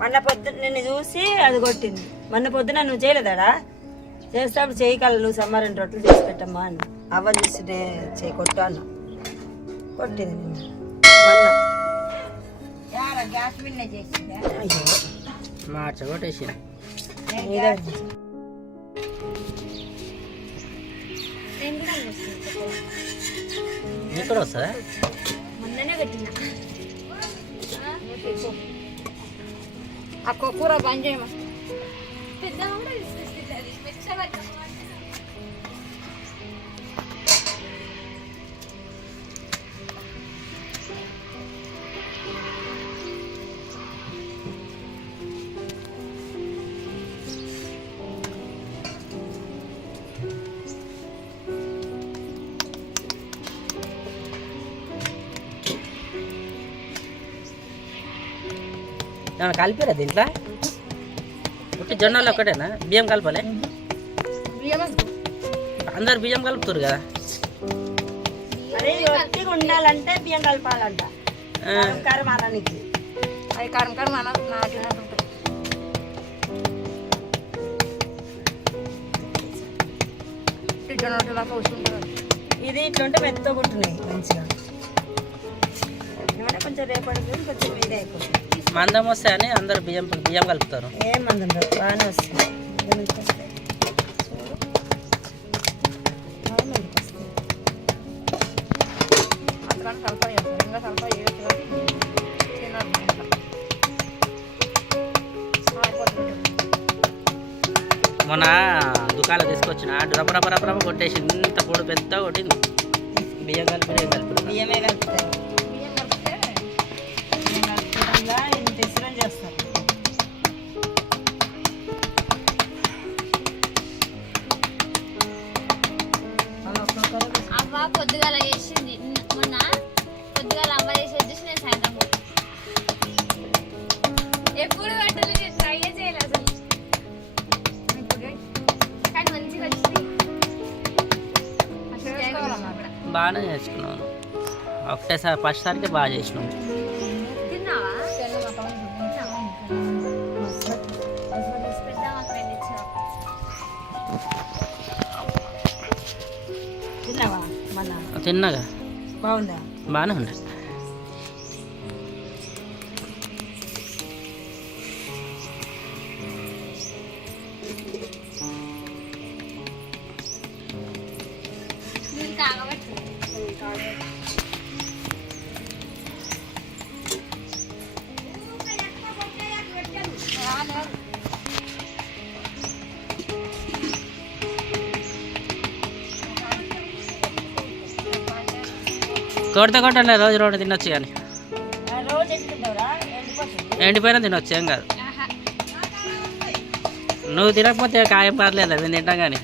మొన్న పొద్దున నిన్ను చూసి అది కొట్టింది. మొన్న పొద్దున నువ్వు చేయలేదాడా? చేస్తాడు చేయి కళ్ళు నువ్వు సమ్మారెండు రొట్టెలు చేసి పెట్టమ్మా అని అవ్వ చూసి చేయి కొట్టు అన్న కొట్టింది నిన్ను మొన్న. అయ్యో మార్చ కొట్టేసి ఇక్కడ వస్తుందా? మొన్ననే పెట్టినా ఆ కూర బంద్ చేయమా. పెద్ద కూడా తీసుకొస్తుంది మెచ్చబట్టి ఏమన్నా కలిపారా దీంట్లో? ఒకటి జొన్నలు ఒకటేనా? బియ్యం కలపాలి? అందరు బియ్యం కలుపుతారు కదా. అదే గట్టిగా ఉండాలంటే బియ్యం కలపాలంట. కారం ఆరానికి అది కారం కారం నాటినట్టు ఉంటుంది. జొన్నలాగా వస్తుంటారు. ఇది ఇట్లుంటే మెత్తగా ఉంటున్నాయి మంచిగా. ఏమంటే కొంచెం రేపటికి కొంచెం మీద అయిపోతుంది. మందం వస్తాయని అందరు బియ్యం కలుపుతారు. ఏం మందం రాదు బాగానే వస్తుంది. అందుకని సల్ఫా చేస్తారు. ఇంకా సల్ఫా మొన్న దుకాణం తీసుకొచ్చిన రబ్బ కొట్టేసి ఇంత పొడి పెద్ద కొట్టింది. బియ్యం కలిపి బియ్యమే కలుపుతాయి. బియ్యం కలిపితే ఇంత ఇసురం చేస్తారు. అవ్వ పొద్దుగాల చేసింది. మొన్న పొద్దుగాల అవ్వ చేసి వచ్చేసి నేను సాయంత్రం ఎప్పుడు వంటలు ట్రై చేయలేదు అసలు. కానీ మంచిగా వచ్చింది. బాగానే నేర్చుకున్నాను. ఒకటేసారి ఫస్ట్ సారికి బాగా చేసినాను. తిన్నావా? పెద్ద ఫ్రెండ్ ఇచ్చిన తిన్నావా మన తిన్నాగా బాగుందా? బాగానే ఉండే. మీరు కాగబట్టి కొట్టండి రోజు రెండు తినొచ్చు కానీ. రోజు ఎక్కుతుంటావురా? ఎండిపోతుంది. ఎండిపోయినా తినొచ్చు ఏం కాదు. నువ్వు తినకపోతే కాయం పర్లేదు మేము తింటాం కానీ.